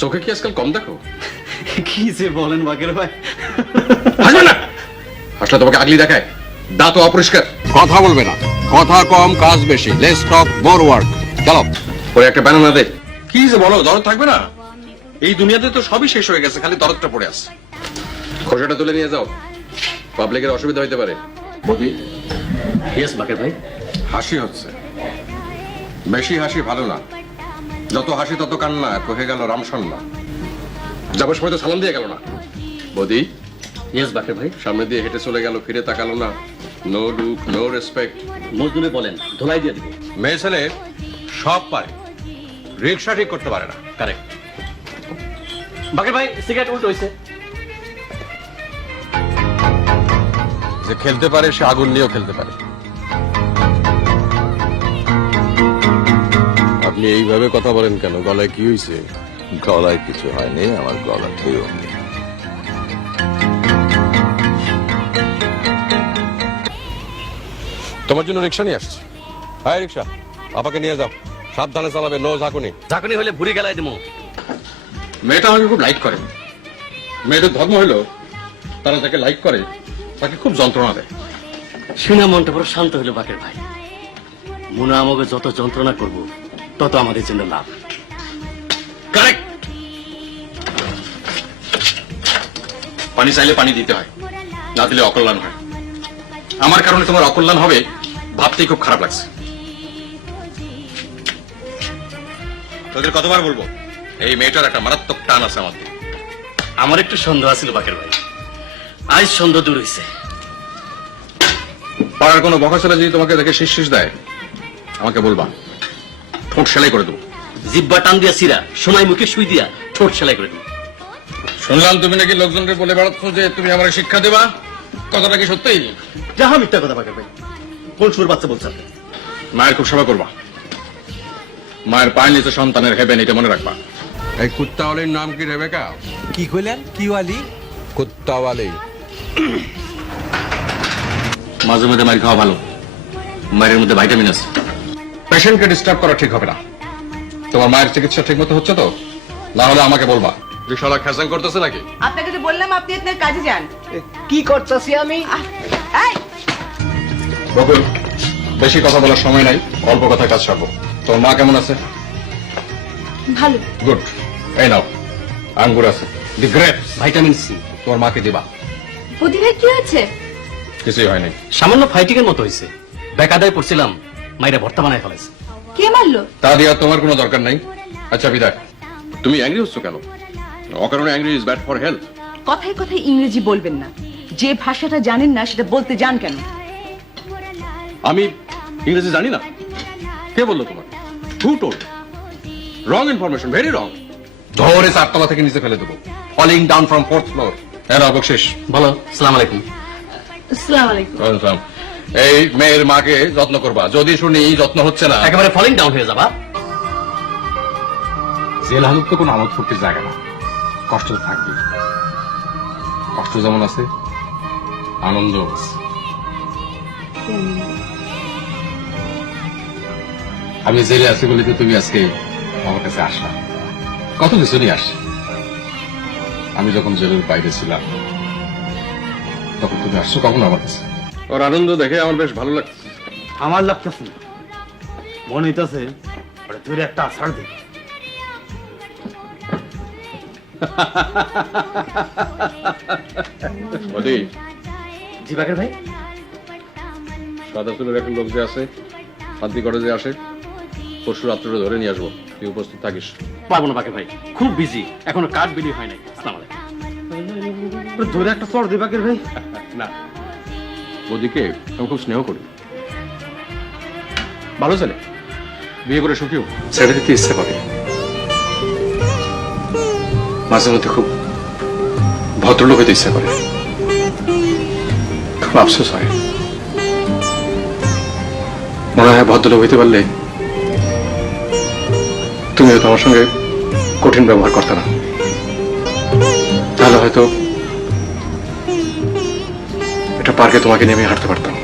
চোখে কি আজকাল কম দেখো? কি যে বলেন বাকের ভাই। হাসবে না! হাসলে তোমাকে আগলি দেখায়। দাঁত অপরিষ্কার। কথা বলবে না। কথা কম কাজ বেশি। লেস টক মোর ওয়ার্ক চলো। পরে একটা ব্যানানা দে। কি যে বলো দরদ থাকবে না? এই দুনিয়াতে তো সবই শেষ হয়ে গেছে খালি দরদটা পড়ে আছে। খোসাটা তুলে নিয়ে যাও। পাবলিকের অসুবিধা হইতে পারে। বদি ইয়েস বাকের ভাই। হাসি হচ্ছে। বেশি হাসি ভালো না। যত হাসি তত কান্না কহে গেল রামসন্না যাবার সময় তো সালাম দিয়ে গেল না। বদি? ইয়েস বাকের ভাই। সামনে দিয়ে হেঁটে চলে গেল ফিরে তাকালো না। নো লুক নো রেসপেক্ট মজদুরে বলেন ধোলাই দিয়ে দিব। মেয়ে ছেলে সব পারে রিক্সা ঠিক করতে পারে না। কারেক্ট বাকের ভাই সিগারেট উল্টো হয়েছে যে খেলতে পারে সে আগুন নিয়েও খেলতে পারে। আপনি এইভাবে কথা বলেন কেন? গলায় কি হয়েছে গলায় কিছু হয়নি আমার গলা খেয়েও তোমার জন্য রিক্সা নিয়ে আসছি। হ্যাঁ রিক্সা বাবাকে নিয়ে যাও। সাবধানে চালাবে নো ঝাঁকুনি। ঝাঁকুনি হলে ভুড়ি গেলায় দেবো মেয়েটা আমাকে খুব লাইক করে। মেয়েদের ধর্ম হলো তারা যাকে লাইক করে তাকে খুব যন্ত্রণা দেয়। শুনে মনটা পুরো শান্ত হলো বাকের ভাই। মনে আমাকে যত যন্ত্রণা করব তত আমাদের জন্য লাভ। কারেক্ট পানি চাইলে পানি দিতে হয়, না দিলে অকল্যাণ হয়। আমার কারণে তোমার অকল্যাণ হবে ভাবতেই খুব খারাপ লাগছে। তোদের কতবার বলব, এই মেয়েটার একটা মারাত্মক টান আছে আমার আমার একটু সন্দেহ আছিল বাকের ভাই। আজ সন্দেহ দূর হয়েছে পাড়ার কোনো বকাছেলা যদি তোমাকে দেখে শীষ শীষ দেয়, আমাকে বলবা। ঠোঁট সেলাই করে দেবো। জিব্বা টান দিয়া সিরা সময় মুখে সুই দিয়া ঠোঁট সেলাই করে দিই শুনলাম তুমি নাকি লোকজনকে বলে বেড়াচ্ছ যে তুমি আমার শিক্ষা দেবা। কথাটা কি সত্যি? যাহা মিথ্যা কথা ভাই। কোন সুর বাচ্চা বলছে আপনি? মায়ের খুব সেবা করবা। মায়ের পায়ের নিচে সন্তানের হেবেন এটা মনে রাখবা। এই কুত্তাওয়ালির নাম কি রেবেকা? কি কইলেন? কি ওয়ালি? কুত্তাওয়ালি। মাঝে মধ্যে মায়ের খাওয়া ভালো। মায়ের মধ্যে ভাইটামিন আছে। পেশেন্টকে ডিস্টার্ব করা ঠিক হবে না। তোমার মায়ের চিকিৎসা ঠিক মতো হচ্ছে তো? না হলে আমাকে বলবা। যে শালা খেসাং করতেছে নাকি? আপনাকে তো বললাম আপনি আপনার কাজে যান। কি করতেছি আমি? এই, বকুল বেশি কথা বলার সময় নাই অল্প কথা কাজ সারবো। তোমার মা কেমন আছে? ভালো। গুড এই নাও আঙ্গুর আছে। দি গ্রেপস ভাইটামিন সি তোমার মাকে দিবা। প্রতিভায় কি হয়েছে? কিছুই হয়নি। সামান্য ফাইটিং এর মতো হয়েছে। বেকাদায় পড়ছিলাম। মাইরা ভর্তা বানায় ফেলাইছে। কে মারলো? তা দিয়া তোমার কোনো দরকার নাই? আচ্ছা বিদায়। তুমি অ্যাংরি হচ্ছ কেন? অকারণে angry is bad for health কথায় কথায় ইংরেজি বলবেন না। যে ভাষাটা জানেন না সেটা বলতে যান কেন? আমি ইংরেজি জানি না। কে বলল তোমার? Who told wrong information very wrong ধরে চারতলা থেকে নিচে ফেলে দেবো। Falling down from fourth floor হ্যাঁ অবশেষ বলো সালাম আলাইকুম। আসসালামু আলাইকুম। এই মেয়ের মাকে যত্ন করবা। যদি শুনি যত্ন হচ্ছে না। একেবারে ফলিং ডাউন হয়ে যাবা। জেল হাজত তো কোনো আমোদ ফুর্তির জায়গা না। কষ্ট থাকবে কষ্ট যেমন আছে আনন্দ আছে। আমি জেলে আছি বলে তো তুমি আজকে আমার কাছে আসলা। কত কিছু নিয়ে আসছি আমি যখন জেলের বাইরে ছিলাম তখন তুমি আসছো কখন আমার কাছে? ওর আনন্দ দেখে আমার বেশ ভালো লাগছে। আমার লাগতেছে না। মনে হইতাছে ওটা ধরে একটা আষাঢ় দিই বদি। জি বাকের ভাই। সাদা চুলের একটা লোক যে আছে শান্তি করে যে আসে পরশু রাত্রে ধরে নিয়ে আসব। তুই উপস্থিত থাকিস। পারব না বাকের ভাই খুব বিজি এখনও কার্ড বিলি হয় নাই। আসসালাম আলাইকুম। ধরে একটা চর দে বাকের ভাই। না। বদিকে আমি খুব স্নেহ করি। ভালো ছেলে। বিয়ে করে সুখীও ছেড়ে দিতে ইচ্ছে করে। মাঝে মধ্যে খুব ভদ্রলোক হইতে ইচ্ছে করে। খুব আফসোস হয়। মনে হয় ভদ্রলোক হইতে পারলে তুমি হয়তো আমার সঙ্গে কঠিন ব্যবহার করতে না। তাহলে হয়তো এটা পার্কে তোমাকে নিয়ে আমি হাঁটতে পারতাম।